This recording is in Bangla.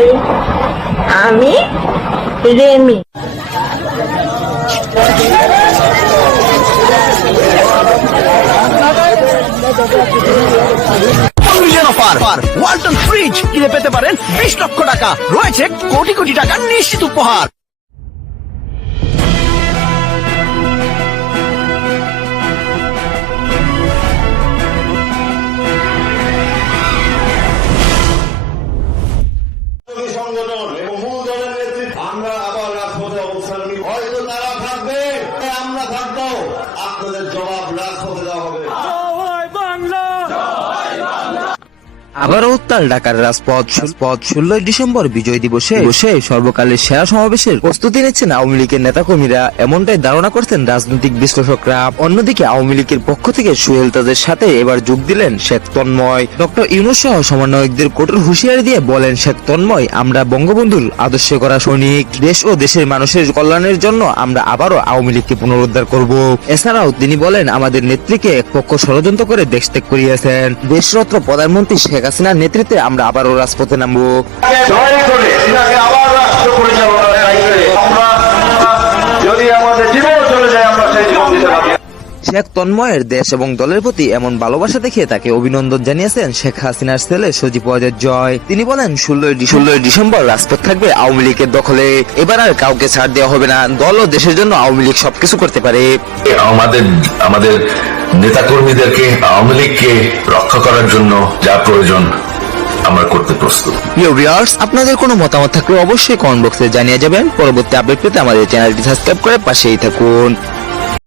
হাই, আমি রেমি। ওয়ালটন ফ্রিজ কিনে পেতে পারেন 20 লক্ষ টাকা, রয়েছে কোটি কোটি টাকার নিশ্চিত উপহার। সংগঠন এবং মূল দলের নেতৃত্ব আমরা আবার রাজপথে অবস্থান নিই। হয়তো তারা থাকবে, আমরা থাকবো, আপনাদের জবাব রাজপথে দেওয়া হবে। আবারও উত্তাল ঢাকার রাজপথ। 16 ডিসেম্বর বিজয় দিবসে সর্বকালের সেরা সমাবেশের প্রস্তুতি নিচ্ছেন আওয়ামী লীগের নেতাকর্মীরা, এমনটাই ধারণা করছেন রাজনৈতিক বিশ্লেষকরা। অন্যদিকে আওয়ামী লীগের পক্ষ থেকে সোহেল তাজের সাথে এবার যোগ দিলেন শেখ তন্ময়। ডক্টর ইউনূস সহ সমন্বয়কদের কঠোর হুঁশিয়ারি দিয়ে বলেন শেখ তন্ময়, আমরা বঙ্গবন্ধুর আদর্শে করা সৈনিক, দেশ ও দেশের মানুষের কল্যাণের জন্য আমরা আবারও আওয়ামী লীগকে পুনরুদ্ধার করব। এছাড়াও তিনি বলেন, আমাদের নেত্রীকে এক পক্ষ ষড়যন্ত্র করে দেশ ত্যাগ করিয়েছেন, দেশরত্ন প্রধানমন্ত্রী শেখ হাসিনার নেতৃত্বে আমরা আবারও রাজপথে নামবো। শেখ তন্ময়ের দেশ এবং দলের প্রতি এমন ভালোবাসা দেখে তাকে অভিনন্দন জানিয়েছেন শেখ হাসিনার ছেলে সজীব ওয়াজেদ জয়। তিনি বলেন, 16 ডিসেম্বর রাজপথ থাকবে আওয়ামী লীগের দখলে, এবার আর কাউকে ছাড় দেওয়া হবে না, দল ও দেশের জন্য আওয়ামী লীগ সবকিছু করতে পারে। আমাদের নেতাকর্মীদেরকে, আওয়ামী লীগকে রক্ষা করার জন্য যা প্রয়োজন আমরা করতে প্রস্তুত। প্রিয় ভিউয়ার্স, আপনাদের কোনো মতামত থাকলে অবশ্যই কমেন্ট বক্সে জানিয়ে যাবেন। পরবর্তী আপডেট পেতে আমাদের চ্যানেলটি সাবস্ক্রাইব করে পাশেই থাকুন।